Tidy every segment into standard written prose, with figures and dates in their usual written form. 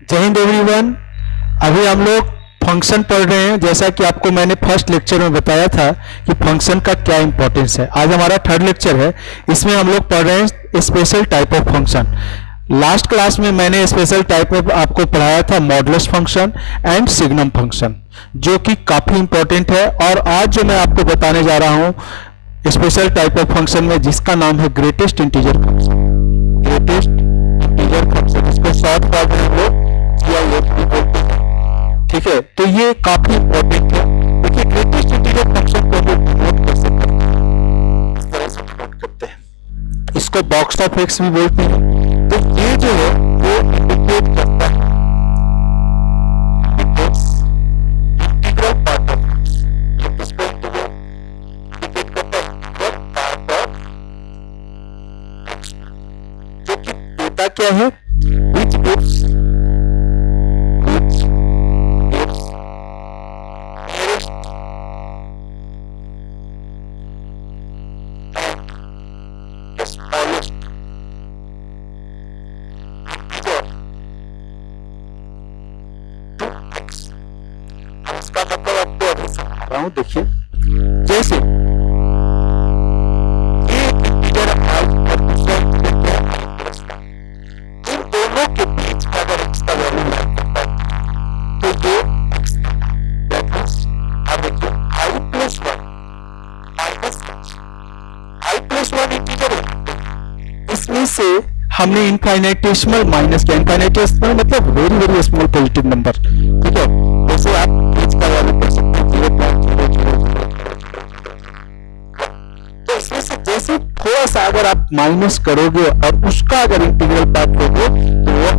जय हिंद एवरीवन। अभी हम लोग फंक्शन पढ़ रहे हैं। जैसा कि आपको मैंने फर्स्ट लेक्चर में बताया था कि फंक्शन का क्या इंपॉर्टेंस है। आज हमारा थर्ड लेक्चर है, इसमें हम लोग पढ़ रहे हैं special type of function. Last class में मैंने स्पेशल टाइप में आपको पढ़ाया था modulus function and signum function, जो कि काफी इंपॉर्टेंट है। और आज जो मैं आपको बताने जा रहा हूं स्पेशल टाइप ऑफ फंक्शन में, जिसका नाम है greatest integer function. Greatest integer function, इसको शॉर्ट फॉर्म में हम लोग GIF बोलते हैं। ठीक है, तो ये काफी इंपॉर्टेंट है। देखिए ग्रेटेस्ट इंटीजर फंक्शन को हम लोग डिनोट कैसे करते हैं, इस तरह से डिनोट करते हैं। इसको बॉक्स ऑफ एक्स भी बोलते हैं। तो ये जो है वो इंडिकेट करता है इंटीग्रल पार्ट ऑफ एक्स। इसको इंडिकेट करता है इंटीग्रल पार्ट ऑफ एक्स, जो कि देता क्या है, which gives देखिए जैसे एक इंटीजर और दूसरा इंटीजर इन दोनों के बीच में अगर x का वैल्यू लैग करता है तो ये दैट मींस अब देखिए i plus 1 minus i plus 1 integer है, इसमें से हमने इनफाइनेटेसिमल माइनस किया। इनफाइनेटेसिमल मतलब very very small positive number. ठीक है, जैसे आप x का वैल्यू कर सकते हैं 0.000। तो इसमें से जैसे थोड़ा सा अगर आप माइनस करोगे और उसका अगर इंटीग्रल पार्ट लोगे तो वो i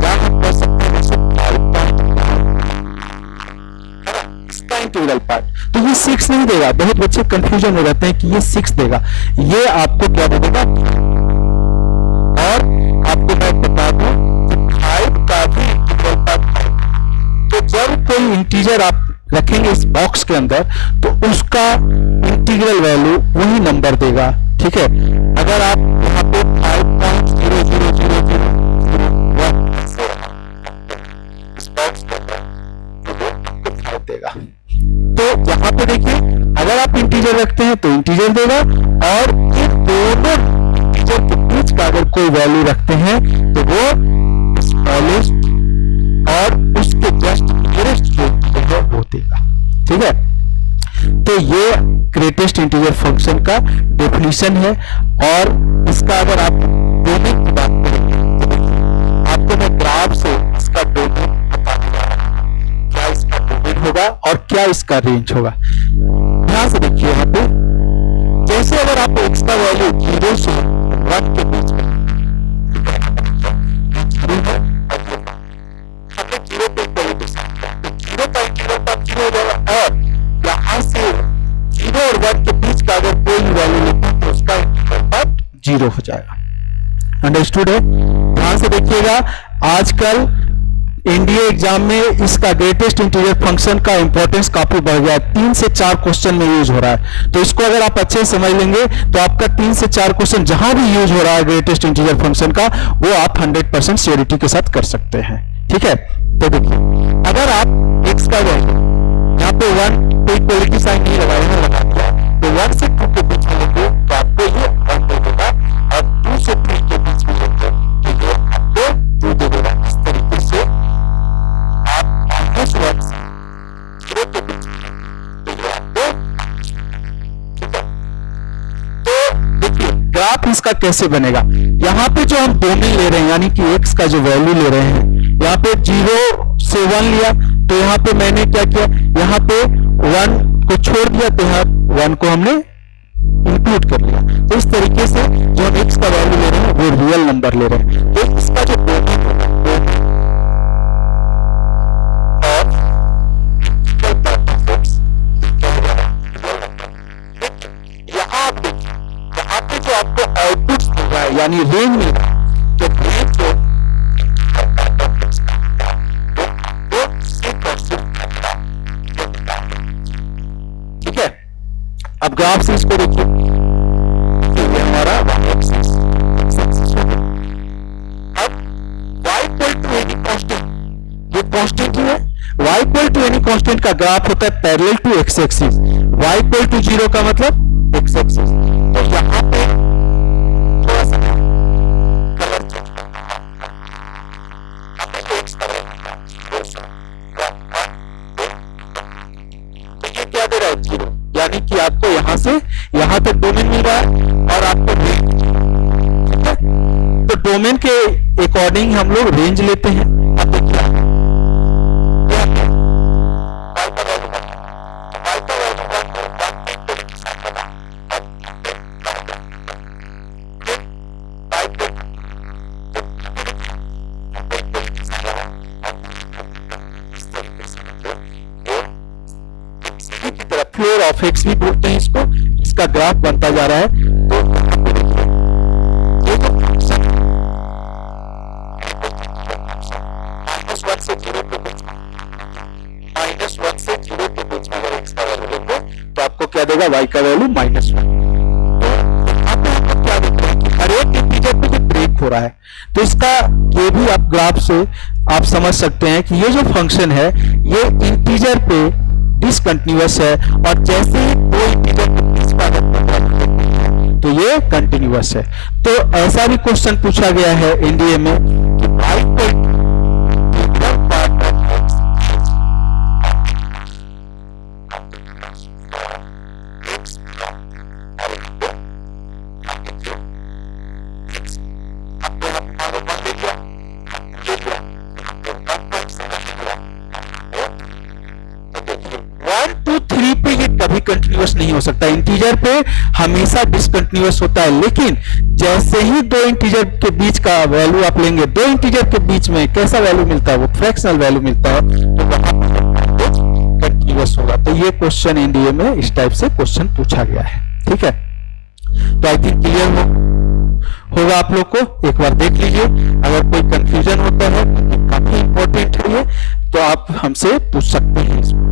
क्या हम कर सकते हैं, जैसे 5.9 इसका इंटीग्रल पार्ट। तो ये 6 नहीं देगा। बहुत बच्चे कंफ्यूजन में रहते हैं कि ये 6 देगा। ये आपको क्या देगा, और आपको मैं बता दूं कि 5 का भी इंटीग्रल पार्ट 5। तो जब कोई इंटीजर आप रखेंगे इस बॉक्स के अंदर तो उसका इंटीग्रल वैल्यू वही नंबर देगा। ठीक है, अगर आप यहाँ पे 5.00001 इस बॉक्स के अंदर तो 5 देगा। तो यहाँ पे देखिए अगर आप इंटीजर रखते हैं तो इंटीजर देगा, और ये दोनों इंटीजर के बीच का अगर कोई वैल्यू रखते हैं तो वो स्मॉलेस्ट और उसके जस्ट नियरेस्ट जो इंटीजर वो देगा। ठीक है, तो ये ग्रेटेस्ट इंटीजर फंक्शन का डेफिनेशन है। और इसका अगर आप डोमेन की बात करेंगे तो आपको मैं ग्राफ से इसका डोमेन बताने जा रहा हूं, क्या इसका डोमेन होगा और क्या इसका रेंज होगा। ध्यान से देखिए यहाँ पे, जैसे अगर आप x का वैल्यू 0 से 1 के बीच में हो जाएगा, और यहाँ से 0 और 1 के बीच का अगर कोई वैल्यू लेते हैं तो उसका इंटीग्रल पार्ट 0 हो जाएगा। अंडरस्टूड है? ध्यान से देखिएगा, आजकल एनडीए एग्जाम में इसका ग्रेटेस्ट इंटीजर फंक्शन का इंपॉर्टेंस काफी बढ़ गया है। 3 से 4 क्वेश्चन में यूज हो रहा है। तो इसको अगर आप अच्छे से समझ लेंगे तो आपका 3 से 4 क्वेश्चन जहां भी यूज हो रहा है ग्रेटेस्ट इंटीजर फंक्शन का, वो आप 100% श्योरिटी के साथ कर सकते हैं। ठीक है, तो देखिए अगर आप x का वैल्यू यहाँ पे 1 कोई इक्वलिटी साइन नहीं लगाया है, लगा दिया तो 1 से 2 के बीच में लेंगे तो आपको ये 1 दे देगा, और 2 से 3 के बीच में लेंगे तो ये आपको 2 दे देगा। इस तरीके से आप -1 से 0 के बीच में तो ये आपको, ठीक है। तो देखिए ग्राफ इसका कैसे बनेगा। यहाँ पे जो हम डोमेन ले रहे हैं यानी कि x का जो वैल्यू ले रहे हैं, यहाँ पे 0 से 1 लिया तो यहाँ पे मैंने क्या किया, यहाँ पे 1 को छोड़ दिया तो यहाँ 1 को हमने इंक्लूड कर लिया। तो इस तरीके से जो हम x का वैल्यू ले रहे हैं वो रियल नंबर ले रहे हैं। तो इसका जो डोमेन होगा यहाँ पे जो आपको आउटपुट मिल रहा है यानी रेंज मिल रहा है, तो रेंज को अब ग्राफ से इसको देखिए, तो ये हमारा y एक्सिस। अब y equal to any constant, ये कांस्टेंट ही है। y equal to any constant का ग्राफ होता है parallel to x axis, y equal to 0 का मतलब x एक्सिस। तो यहाँ पे थोड़ा सा कलर चेंज करना है, x का तो ये क्या दे रहा है 0, यानी कि आपको यहाँ से यहाँ तक डोमेन मिल रहा है और आपको रेंज, ठीक है। तो डोमेन के अकॉर्डिंग हम लोग रेंज लेते हैं। अब देखिए फ्लोर ऑफ एक्स भी बोलते हैं इसको, इसका ग्राफ बनता जा रहा है। तो -1 से 0 के बीच में, -1 से 0 के बीच में अगर x का वैल्यू लेंगे तो आपको क्या देगा, y का वैल्यू -1। तो अब आपको क्या देख रहे हैं कि हर एक इंटीजर पे जो ब्रेक हो रहा है, तो इसका ये भी आप ग्राफ से आप समझ सकते हैं कि ये जो फंक्शन है ये इंटीजर पे डिसकंटिन्यूअस है, और जैसे ही दो इंटीजर के बीच का अगर तो ये कंटिन्यूअस है। तो ऐसा भी क्वेश्चन पूछा गया है एनडीए में कि y को इंटीग्रल पार्ट ऑफ x कभी कंटिन्यूअस नहीं हो सकता, इंटीजर पे हमेशा डिसकंटिन्यूअस होता है। लेकिन जैसे ही दो इंटीजर के बीच का वैल्यू आप लेंगे, दो इंटीजर के बीच में कैसा वैल्यू मिलता है, वो फ्रैक्शनल वैल्यू मिलता है, तो वहां पर कंटिन्यूअस होगा। तो ये क्वेश्चन एनडीए में इस टाइप से क्वेश्चन पूछा गया है, ठीक है। तो आई थिंक क्लियर होगा आप लोग को, एक बार देख लीजिए। अगर कोई कंफ्यूजन होता है तो काफी इंपॉर्टेंट है ये, तो आप हमसे पूछ सकते हैं इसको।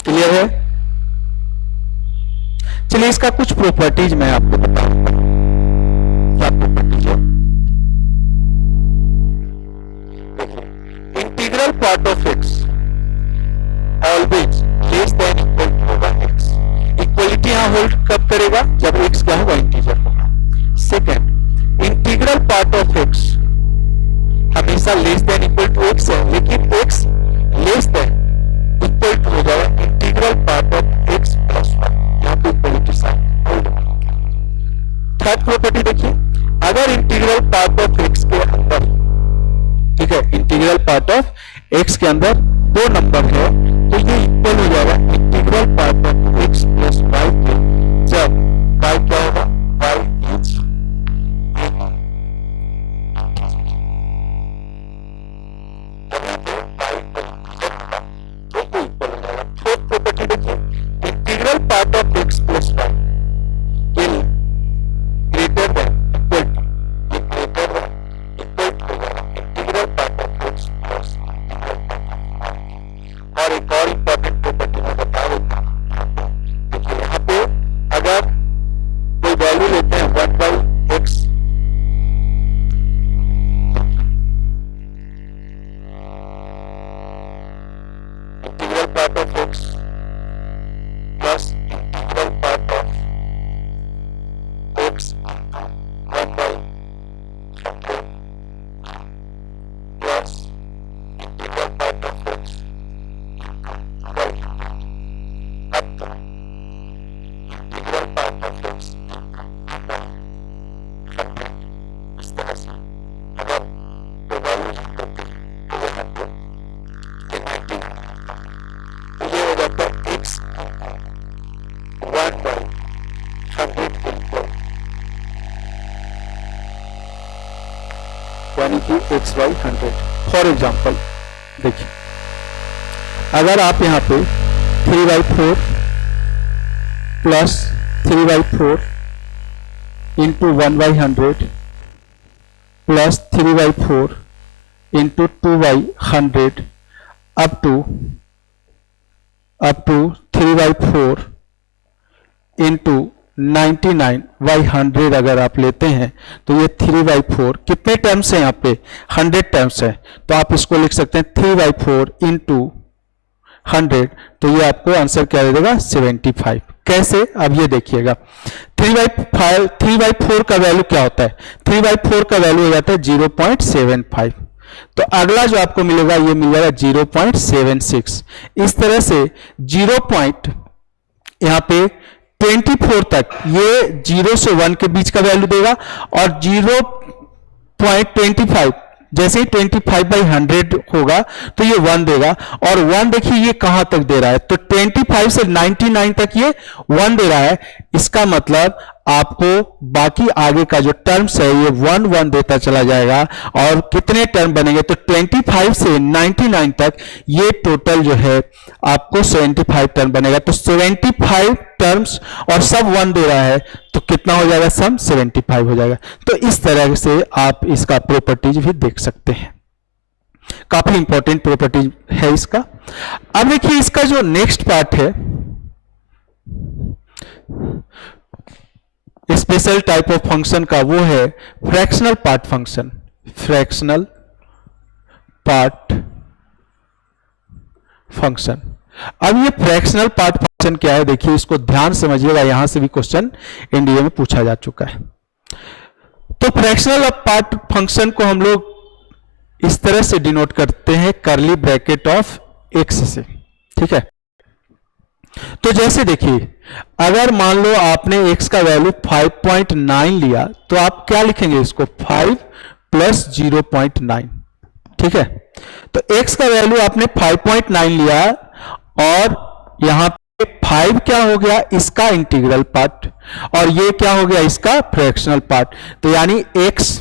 क्लियर है? चलिए इसका कुछ प्रॉपर्टीज मैं आपको बताऊंगा। क्या प्रॉपर्टीज है? Integral part of x always less than equal to होगा एक्स। इक्वलिटी यहां होल्ड कब करेगा, जब एक्स क्या होगा, इंटीजर होगा। Second, integral part of x हमेशा less than equal to x है, लेकिन x less than equal to हो जाएगा integral part of x plus 1, यहाँ पे equality sign hold. Third property देखिए, अगर इंटीग्रल पार्ट ऑफ एक्स के अंदर, ठीक है, इंटीग्रल पार्ट ऑफ एक्स के अंदर दो नंबर है, तो ये इक्वल हो जाएगा integral part of x plus y के, जब वाई क्या होगा, y is integral part of x plus y will greater than equal to integral part of x plus. और एक और इंपॉर्टेंट प्रॉपर्टी मैं बता देता हूं, देखिए यहाँ पे अगर कोई वैल्यू लेते हैं 1/x, integral part of x plus integral part of x 1/100 plus integral part of x up to integral part of x 100। इस तरह से अगर दो वैल्यूज लेते हैं तो यहाँ पे ये हो जाता है एक्स 1/100 इक्वल, यानी कि एक्स बाई 100। फॉर एग्जाम्पल देखिए, अगर आप यहाँ पे 3/4 plus 3/4 into 1/100 plus 3/4 into 2/100 up to 3/4 into 99/100 अगर आप लेते हैं तो ये 3/4 कितने टर्म्स हैं यहाँ पे 100 टर्म्स है, तो आप इसको लिख सकते हैं 3/4 इंटू 100, तो ये आपको आंसर क्या दे देगा 75। कैसे, अब ये देखिएगा 3/4 का वैल्यू क्या होता है, 3/4 का वैल्यू हो जाता है 0.75, तो अगला जो आपको मिलेगा ये मिल जाएगा 0.76। इस तरह से 0 पॉइंट यहाँ पे 24 तक ये 0 से 1 के बीच का वैल्यू देगा, और 0.25 जैसे ही 25/100 होगा तो ये 1 देगा, और 1 देखिए ये कहां तक दे रहा है, तो 25 से 99 तक ये 1 दे रहा है। इसका मतलब आपको बाकी आगे का जो टर्म्स है ये 1 1 देता चला जाएगा, और कितने टर्म बनेंगे, तो 25 से 99 तक ये टोटल जो है आपको 75 टर्म बनेगा। तो 75 टर्म्स और सब 1 दे रहा है, तो कितना हो जाएगा, सम 75 हो जाएगा। तो इस तरह से आप इसका प्रॉपर्टीज भी देख सकते हैं, काफी इंपॉर्टेंट प्रॉपर्टीज है इसका। अब देखिए इसका जो नेक्स्ट पार्ट है, स्पेशल टाइप ऑफ फंक्शन का, वो है fractional part function. Fractional part function. अब ये फ्रैक्शनल पार्ट फंक्शन क्या है, देखिए इसको ध्यान समझिएगा, यहां से भी क्वेश्चन एनडीए में पूछा जा चुका है। तो फ्रैक्शनल पार्ट फंक्शन को हम लोग इस तरह से डिनोट करते हैं कर्ली ब्रैकेट ऑफ एक्स से, ठीक है। तो जैसे देखिए अगर मान लो आपने x का वैल्यू 5.9 लिया, तो आप क्या लिखेंगे इसको 5 प्लस 0.9, ठीक है। तो x का वैल्यू आपने 5.9 लिया, और यहां पे 5 क्या हो गया, इसका इंटीग्रल पार्ट, और ये क्या हो गया, इसका फ्रैक्शनल पार्ट। तो यानी x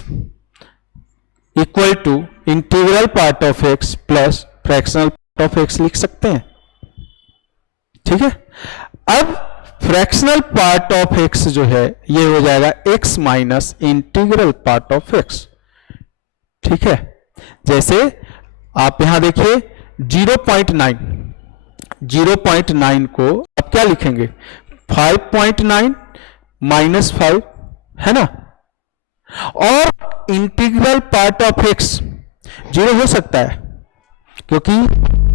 equal to integral part of x plus fractional part of x लिख सकते हैं, ठीक है। अब फ्रैक्शनल पार्ट ऑफ x जो है ये हो जाएगा x minus integral part of x, ठीक है। जैसे आप यहां देखिए 0.9 को आप क्या लिखेंगे, 5.9 माइनस 5 है ना, और इंटीग्रल पार्ट ऑफ x 0 हो सकता है क्योंकि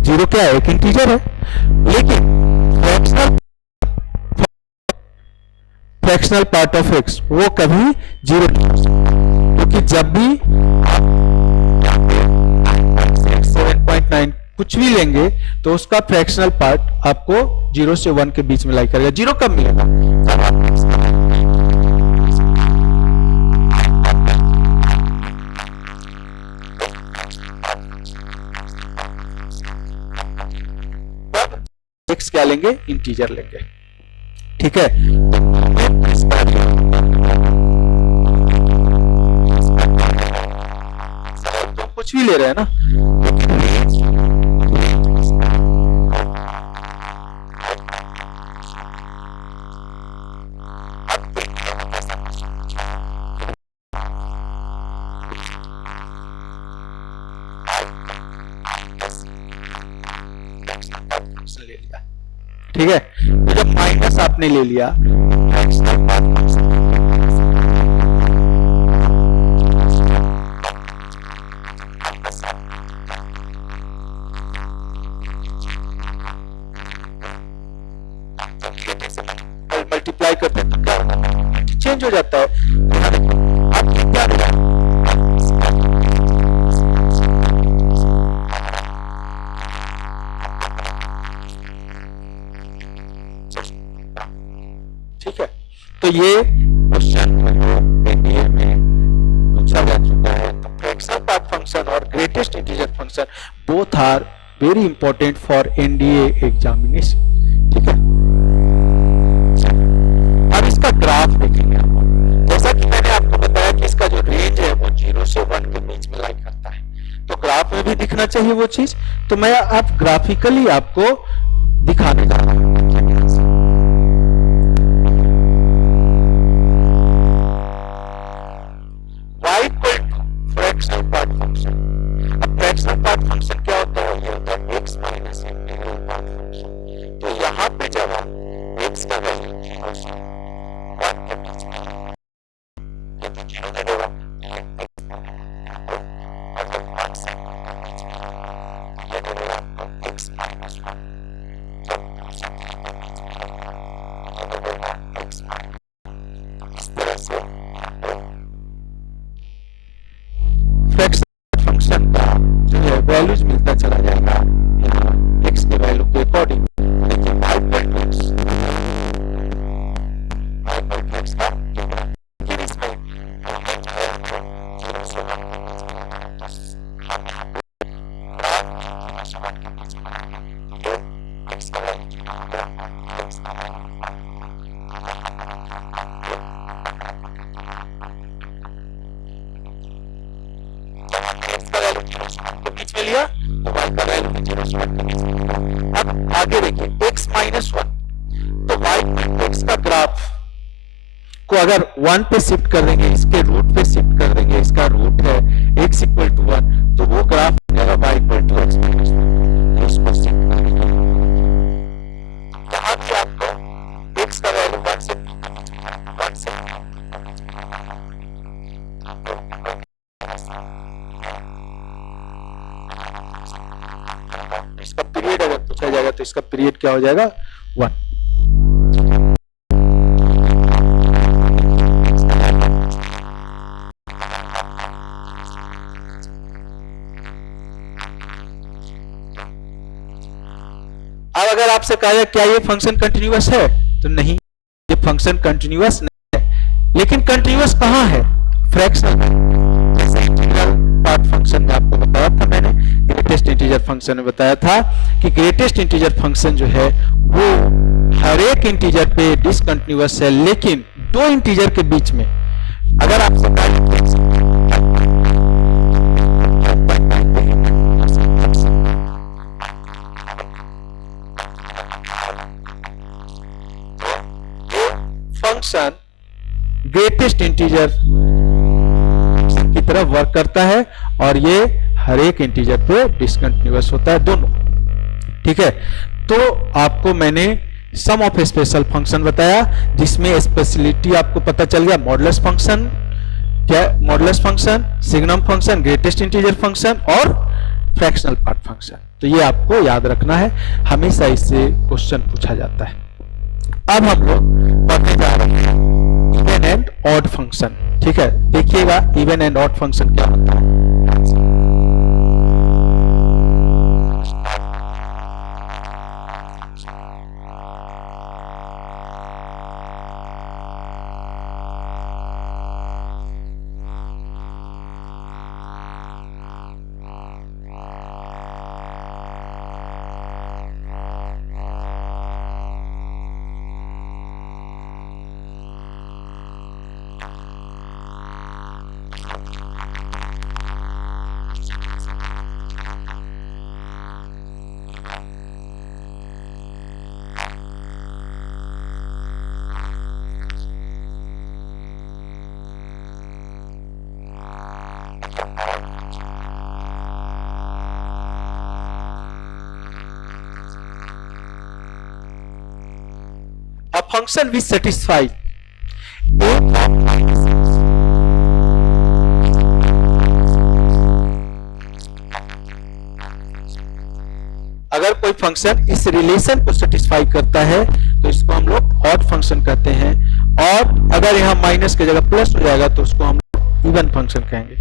0 क्या है, एक इंटीजर है, लेकिन फ्रैक्शनल पार्ट ऑफ x वो कभी 0 नहीं हो सकता, क्योंकि जब भी 7.9 कुछ भी लेंगे तो उसका फ्रैक्शनल पार्ट आपको 0 से 1 के बीच में लाई करेगा। 0 कब मिलेगा, जब आप x क्या लेंगे, इंटीजर लेंगे, ठीक है। तो कुछ भी ले रहे हैं ना, ले लिया, ठीक है। तो जब माइनस आपने ले लिया, मल्टीप्लाई करते हैं तो क्या होगा, चेंज हो जाता है। आपने क्या लिया, ठीक है। तो ये क्वेश्चन एनडीए में पूछा जा चुका है। तो फ्रैक्शनल पार्ट फंक्शन और greatest integer function both are very important for NDA examination, ठीक है। अब इसका ग्राफ देखेंगे हम। जैसा कि मैंने आपको बताया कि इसका जो रेंज है वो 0 से 1 के बीच में लाई करता है, तो ग्राफ में भी दिखना चाहिए वो चीज। तो मैं आप ग्राफिकली आपको दिखाने जा रहा हूं। Fractional part function. अब फ्रैक्शनल पार्ट फंक्शन क्या होता है, ये होता है x minus integral part function. तो यहाँ पे जब हम x का वैल्यू 0 से फ्रैक्शन फंक्शन का जो है वैल्यूज मिलता चला जाएगा x के वैल्यू के अकॉर्डिंग। देखिए y इक्वल टू x का फिर इसमें हमने जो है 0 से 1 के बीच में हम यहाँ पे ग्राफ 0 से 1 के बीच में बनाएंगे। ये x का वैल्यू 0 हो गया, x का वैल्यू के बीच में लिया तो y का वैल्यू 0 से 1 के बीच में लिया। अब आगे देखिए x माइनस 1, तो y x का ग्राफ को अगर 1 पे शिफ्ट कर देंगे, इसके रूट पे शिफ्ट कर देंगे, इसका रूट है x इक्वल टू 1, तो वो ग्राफ हो जाएगा y equal to x minus 1। इसको शिफ्ट कर देंगे, यहाँ भी आपको x का वैल्यू 1 से 2 के बीच में, 1 से 2 इसका पीरियड अगर पूछा जाएगा तो इसका पीरियड क्या हो जाएगा 1। अब अगर आपसे कहा जाए क्या ये फंक्शन कंटिन्यूअस है, तो नहीं, ये फंक्शन कंटिन्यूअस नहीं है। लेकिन कंटिन्यूअस कहाँ है? फ्रैक्शनल में। जैसे इंटीग्रल पार्ट फंक्शन में आपको बताया था मैंने, ग्रेटेस्ट इंटीजर फंक्शन में बताया था कि ग्रेटेस्ट इंटीजर फंक्शन जो है वो हर एक इंटीजर पे डिसकंटिन्यूअस है, लेकिन दो इंटीजर के बीच में अगर आपसे फंक्शन ग्रेटेस्ट इंटीजर की तरफ वर्क करता है और ये हर एक इंटीजर पे डिसकंटिन्यूअस होता है, दोनों। ठीक है, तो आपको मैंने सम ऑफ स्पेशल फंक्शन बताया जिसमें स्पेशलिटी आपको पता चल गया। मॉडुलस फंक्शन क्या, modulus function, signum function, greatest integer function और फ्रैक्शनल पार्ट फंक्शन। तो ये आपको याद रखना है, हमेशा इससे क्वेश्चन पूछा जाता है। अब हम लोग पढ़ने जा रहे हैं इवन एंड ऑड फंक्शन। ठीक है, देखिएगा इवन एंड ऑड फंक्शन क्या होता है। A function which satisfies अगर कोई फंक्शन इस रिलेशन को सेटिस्फाई करता है तो इसको हम लोग ऑड फंक्शन कहते हैं, और अगर यहाँ माइनस की जगह प्लस हो जाएगा तो उसको हम लोग इवन फंक्शन कहेंगे।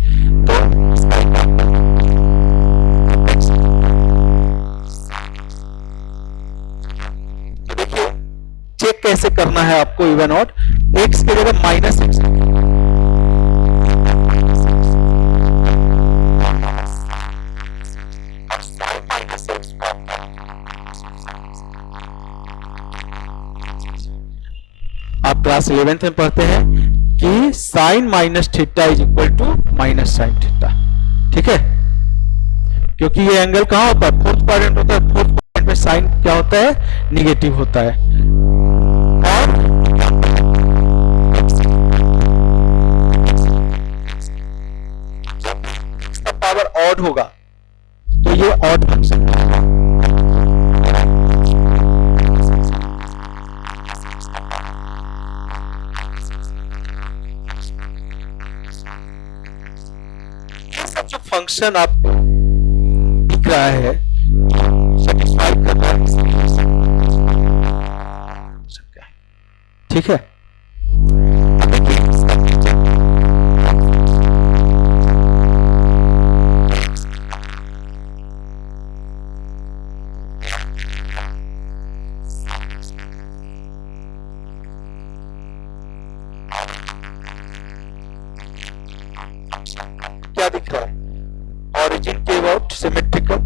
तो देखिए चेक कैसे करना है आपको इवन ऑड। एक्स की जगह माइनस एक्स, आप क्लास 11th में पढ़ते हैं कि sine minus theta is equal to minus sine theta. ठीक है, क्योंकि ये एंगल कहाँ होता है, फोर्थ क्वाड्रेंट होता है। फोर्थ क्वाड्रेंट में साइन क्या होता है, निगेटिव होता है। और जब इसका पावर ऑड होगा तो ये ऑड फंक्शन होगा। जो फंक्शन आपको दिख रहा है सेटिस्फाई कर रहा है, ठीक है। क्या दिख रहा है? ऑरिजिन के अबाउट सिमेट्रिकल,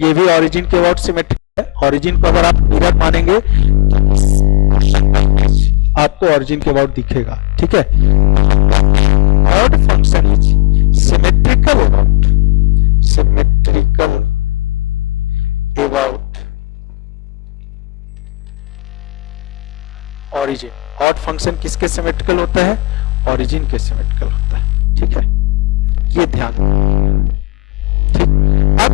ये भी ऑरिजिन के अबाउट सिमेट्रिकल है। ऑरिजिन को अगर आप मिरर मानेंगे आपको ऑरिजिन के अबाउट दिखेगा, ठीक है। Third function is symmetrical about, symmetrical about origin. Odd function किसके सिमेट्रिकल होता है? ऑरिजिन के सिमेट्रिकल होता है, ठीक है, ये ध्यान, ठीक। अब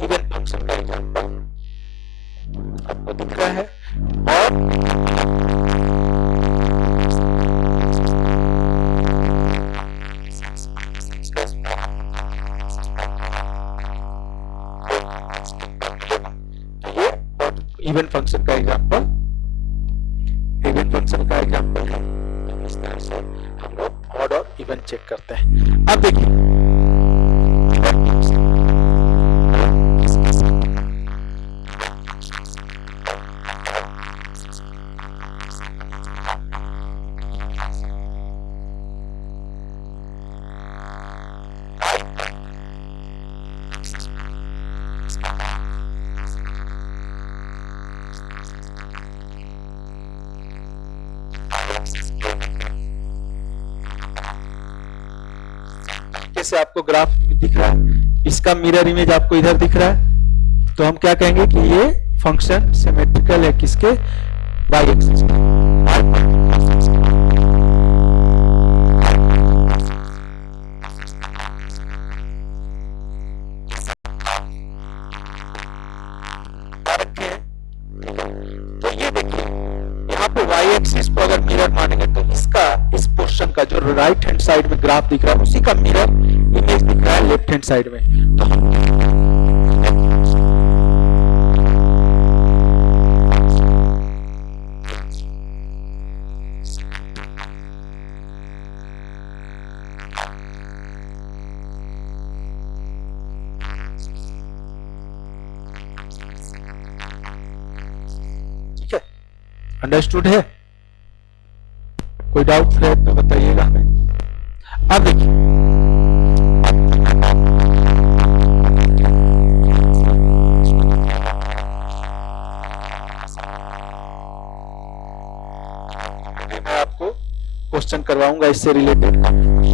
इवन फंक्शन का एग्जांपल आपको दिख रहा है। और ये इवन फंक्शन का एग्जांपल, इवन फंक्शन का एग्जांपल है। इस तरह से हम लोग ऑड और इवन चेक करते हैं। अब देखिए से आपको ग्राफ दिख रहा है, इसका मिरर इमेज आपको इधर दिख रहा है, तो हम क्या कहेंगे कि ये फंक्शन सिमेट्रिकल है किसके? वाई एक्सिस के। तो ये देखिए यहाँ पे वाई एक्सिस को अगर मिरर मानेंगे तो इसका, इस पोर्शन का जो राइट हैंड साइड में ग्राफ दिख रहा है उसी का मिरर इमेज दिख रहा है लेफ्ट हैंड साइड में। तो हम ठीक है, अंडरस्टूड है? कोई डाउट है तो बताइएगा हमें। अब देखिए मैं आपको क्वेश्चन करवाऊंगा इससे रिलेटेड।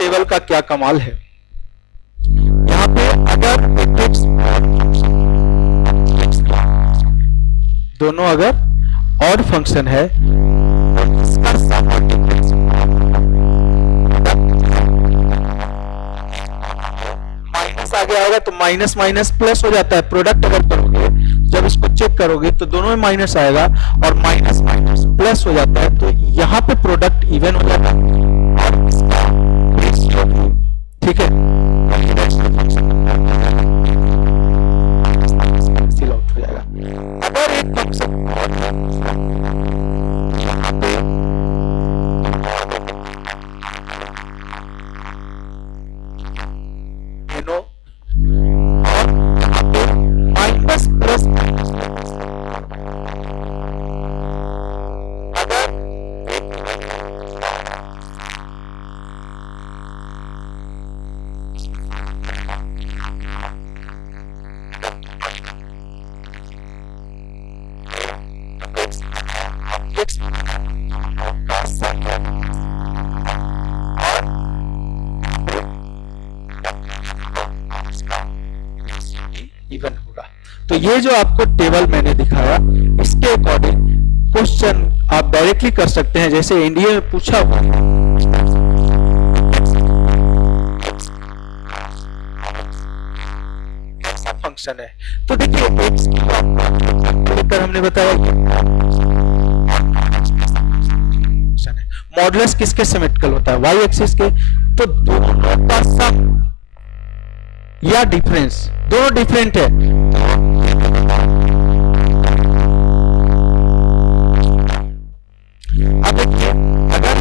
टेबल का क्या कमाल है, यहाँ पे अगर दोनों अगर ऑड फंक्शन है माइनस आगे आएगा तो माइनस माइनस प्लस हो जाता है। प्रोडक्ट अगर करोगे, जब इसको चेक करोगे तो दोनों में माइनस आएगा और माइनस माइनस प्लस हो जाता है, तो यहाँ पे प्रोडक्ट इवन हो जाता है। ठीक है, आउट हो जाएगा। अगर एक फंक्शन माइनस प्लस इवन होगा। तो ये जो आपको टेबल मैंने दिखाया, इसके अकॉर्डिंग क्वेश्चन आप डायरेक्टली कर सकते हैं, जैसे एनडीए में पूछा हुआ है कैसा फंक्शन है। तो देखिए लेकर हमने बताया फंक्शन है, मॉडुलस किसके सिमेट्रिकल होता है, वाई एक्सिस के। तो दोनों का सम या डिफरेंस, दोनों डिफरेंट है। अब देखिए अगर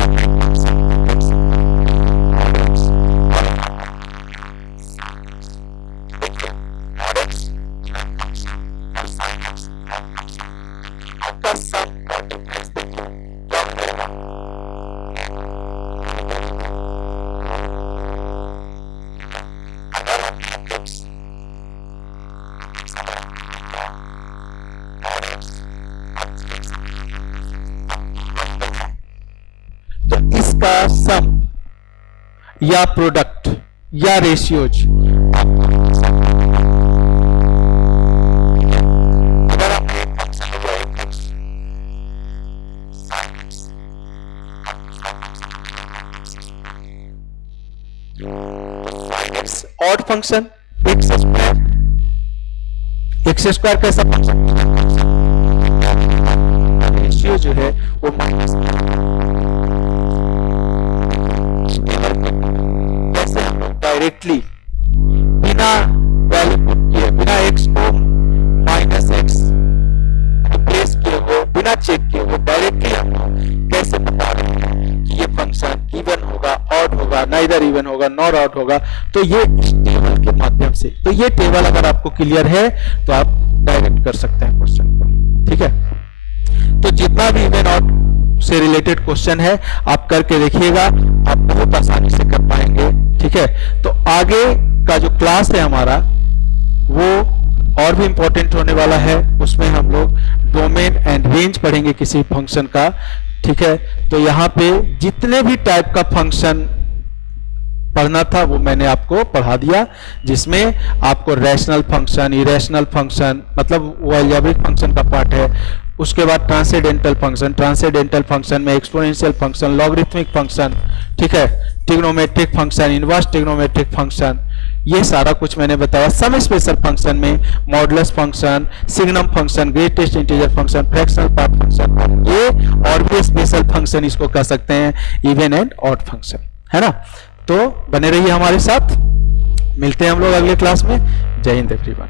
तो इसका सम या प्रोडक्ट या रेशियोज अगर आप ऑड फंक्शन एक्स स्क्वायर कैसा फंक्शन, रेशियो जो है वो माइनस, कैसे हम लोग डायरेक्टली बिना वैल्यू पुट किए, बिना एक्स को माइनस एक्स रिप्लेस किए हो, बिना चेक किए हो, डायरेक्टली हम लोग कैसे बता रहे हैं कि ये फंक्शन इवन होगा, ऑड होगा, नाइदर इवन होगा, नॉर ऑड होगा। तो ये इस टेबल के माध्यम से, तो ये टेबल अगर आपको क्लियर है तो आप डायरेक्ट कर सकते हैं क्वेश्चन को, ठीक है। तो जितना भी इवन ऑड से रिलेटेड क्वेश्चन है आप करके देखिएगा, आप बहुत आसानी से कर पाएंगे, ठीक है। तो आगे का जो क्लास है हमारा वो और भी इंपॉर्टेंट होने वाला है, उसमें हम लोग डोमेन एंड रेंज पढ़ेंगे किसी फंक्शन का, ठीक है। तो यहाँ पे जितने भी टाइप का फंक्शन पढ़ना था वो मैंने आपको पढ़ा दिया, जिसमें आपको रैशनल फंक्शन, इरेशनल फंक्शन, मतलब वो अलजेब्रिक फंक्शन का पार्ट है। उसके बाद ट्रांसेंडेंटल फंक्शन, ट्रांसेंडेंटल फंक्शन में एक्सपोनेंशियल फंक्शन, लॉगरिथमिक फंक्शन, ठीक है, trigonometric function, inverse trigonometric function, ये सारा कुछ मैंने बताया। सम स्पेशल फंक्शन में modulus function, signum function, greatest integer function, fractional part function, ये और भी स्पेशल फंक्शन इसको कह सकते हैं इवन एंड ऑड फंक्शन, है ना। तो बने रहिए हमारे साथ, मिलते हैं हम लोग अगले क्लास में। जय हिंद एवरीवन।